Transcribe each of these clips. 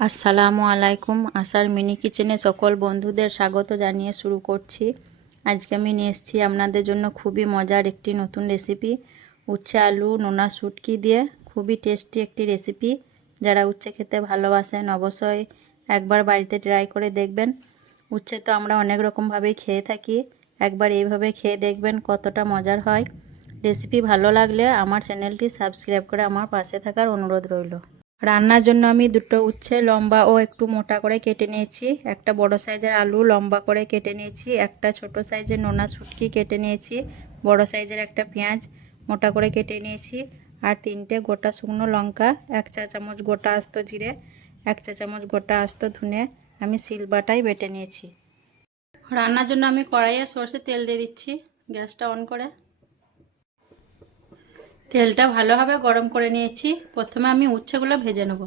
আসসালামু আলাইকুম। আশার মিনি কিচেনে সকল বন্ধুদের স্বাগত জানিয়ে শুরু করছি। আজকে আমি নিয়ে এসেছি আপনাদের জন্য খুবই মজার একটি নতুন রেসিপি, উচ্ছে আলু নোনা শুটকি দিয়ে খুবই টেস্টি একটি রেসিপি। যারা উচ্ছে খেতে ভালোবাসেন অবশ্যই একবার বাড়িতে ট্রাই করে দেখবেন। উচ্ছে তো আমরা অনেক রকমভাবেই খেয়ে থাকি, একবার এইভাবে খেয়ে দেখবেন কতটা মজার হয়। রেসিপি ভালো লাগলে আমার চ্যানেলটি সাবস্ক্রাইব করে আমার পাশে থাকার অনুরোধ রইল। রান্নার জন্য আমি দুটো উচ্ছে লম্বা ও একটু মোটা করে কেটে নিয়েছি, একটা বড় সাইজের আলু লম্বা করে কেটে নিয়েছি, একটা ছোট সাইজের নোনা শুটকি কেটে নিয়েছি, বড় সাইজের একটা পেঁয়াজ মোটা করে কেটে নিয়েছি, আর 3টে গোটা শুকনো লঙ্কা, 1 চা চামচ গোটা আস্ত জিরে, 1 চা চামচ গোটা আস্ত ধনে আমি শিলবাটায় বেটে নিয়েছি। রান্নার জন্য আমি কড়াইয়ে সরষের তেল দিয়ে দিচ্ছি। গ্যাসটা অন করে তেলটা ভালোভাবে গরম করে নিয়েছি। প্রথমে আমি উচ্ছেগুলো ভেজে নেব।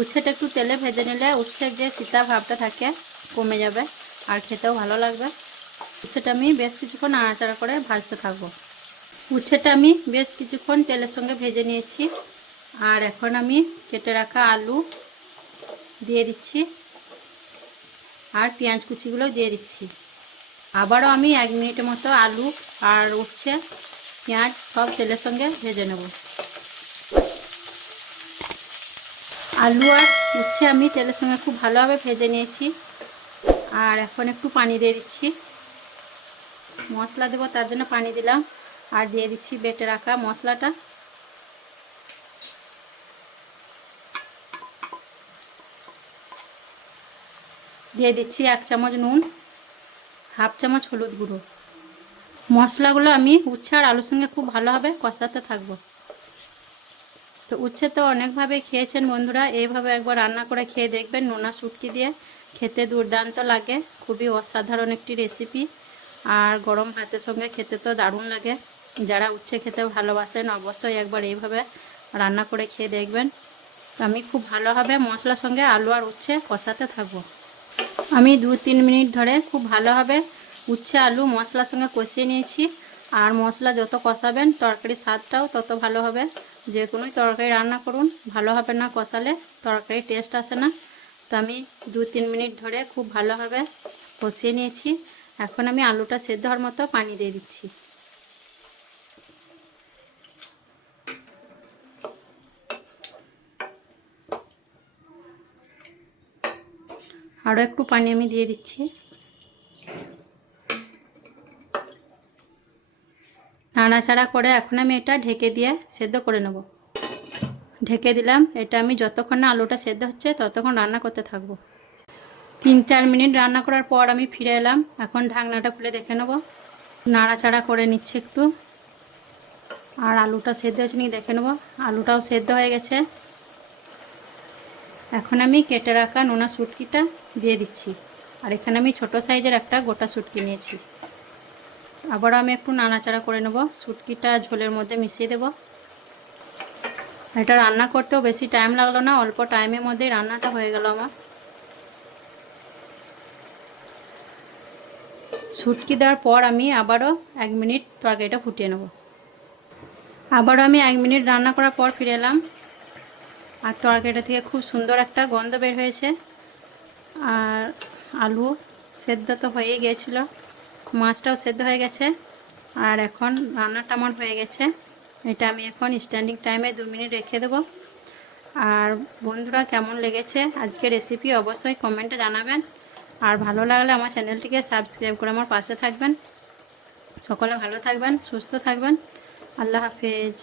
উচ্ছেটা একটু তেলে ভেজে নিলে উচ্ছের যে তিতা ভাবটা থাকে কমে যাবে আর খেতেও ভালো লাগবে। উচ্ছেটা আমি বেশ কিছুক্ষণ নাড়াচাড়া করে ভাজতে থাকবো। উচ্ছেটা আমি বেশ কিছুক্ষণ তেলের সঙ্গে ভেজে নিয়েছি, আর এখন আমি কেটে রাখা আলু দিয়ে দিচ্ছি আর পেঁয়াজ কুচিগুলো দিয়ে দিচ্ছি। আবারও আমি 1 মিনিটের মতো আলু আর উচ্ছে পেঁয়াজ সব তেলের সঙ্গে ভেজে নেব। আলু আর উচ্ছে আমি তেলের সঙ্গে খুব ভালোভাবে ভেজে নিয়েছি, আর এখন একটু পানি দিয়ে দিচ্ছি। মশলা দেবো তার জন্য পানি দিলাম, আর দিয়ে দিচ্ছি বেটে রাখা মশলাটা। দিয়ে দিচ্ছি 1 চামচ নুন, 1/2 চামচ হলুদ গুঁড়ো। মশলাগুলো আমি উচ্ছে আর আলুর সঙ্গে খুব ভালোভাবে কষাতে থাকবো। তো উচ্ছে তো অনেকভাবে খেয়েছেন বন্ধুরা, এইভাবে একবার রান্না করে খেয়ে দেখবেন নোনা শুটকি দিয়ে, খেতে দুর্দান্ত লাগে। খুবই অসাধারণ একটি রেসিপি, আর গরম ভাতের সঙ্গে খেতে তো দারুণ লাগে। যারা উচ্ছে খেতে ভালোবাসেন অবশ্যই একবার এইভাবে রান্না করে খেয়ে দেখবেন। তো আমি খুব ভালোভাবে মশলার সঙ্গে আলু আর উচ্ছে কষাতে থাকবো। আমি 2-3 মিনিট ধরে খুব ভালোভাবে উচ্ছে আলু মশলার সঙ্গে কষিয়ে নিয়েছি। আর মশলা যত কষাবেন তরকারির স্বাদটাও তত ভালো হবে। যে কোনো তরকারি রান্না করুন, ভালোভাবে না কষালে তরকারির টেস্ট আসে না। তো আমি 2-3 মিনিট ধরে খুব ভালোভাবে কষিয়ে নিয়েছি। এখন আমি আলুটা সেদ্ধ হওয়ার মতো পানি দিয়ে দিচ্ছি। আরও একটু পানি আমি দিয়ে দিচ্ছি। নাড়াচাড়া করে এখন আমি এটা ঢেকে দিয়ে সেদ্ধ করে নেব। ঢেকে দিলাম। এটা আমি যতক্ষণ না আলুটা সেদ্ধ হচ্ছে ততক্ষণ রান্না করতে থাকবো। 3-4 মিনিট রান্না করার পর আমি ফিরে এলাম। এখন ঢাকনাটা খুলে দেখে নেব। নাড়াচাড়া করে নিচ্ছে একটু, আর আলুটা সেদ্ধ হয়েছে নাকি দেখে নেব। আলুটাও সেদ্ধ হয়ে গেছে। এখন আমি কেটে রাখা নোনা শুটকিটা দিয়ে দিচ্ছি, আর এখানে আমি ছোট সাইজের একটা গোটা শুটকি নিয়েছি। আবারও আমি একটু নাড়াচাড়া করে নেব। শুটকিটা ঝোলের মধ্যে মিশিয়ে দেব। এটা রান্না করতেও বেশি টাইম লাগলো না, অল্প টাইমের মধ্যেই রান্নাটা হয়ে গেল আমার। শুটকি দেওয়ার পর আমি আবারও 1 মিনিট তরকারিটা ফুটিয়ে নেব। আবারও আমি 1 মিনিট রান্না করার পর ফিরে এলাম, আর তরকারিটা থেকে খুব সুন্দর একটা গন্ধ বের হয়েছে। আর আলু সেদ্ধ তো হয়েই গিয়েছিল, মাছটাও সেদ্ধ হয়ে গেছে, আর এখন রান্নাটা আমার হয়ে গেছে। এটা আমি এখন স্ট্যান্ডিং টাইমে 2 মিনিট রেখে দেবো। আর বন্ধুরা, কেমন লেগেছে আজকে রেসিপি অবশ্যই কমেন্টে জানাবেন, আর ভালো লাগলে আমার চ্যানেলটিকে সাবস্ক্রাইব করে আমার পাশে থাকবেন। সকলে ভালো থাকবেন, সুস্থ থাকবেন। আল্লাহ হাফেজ।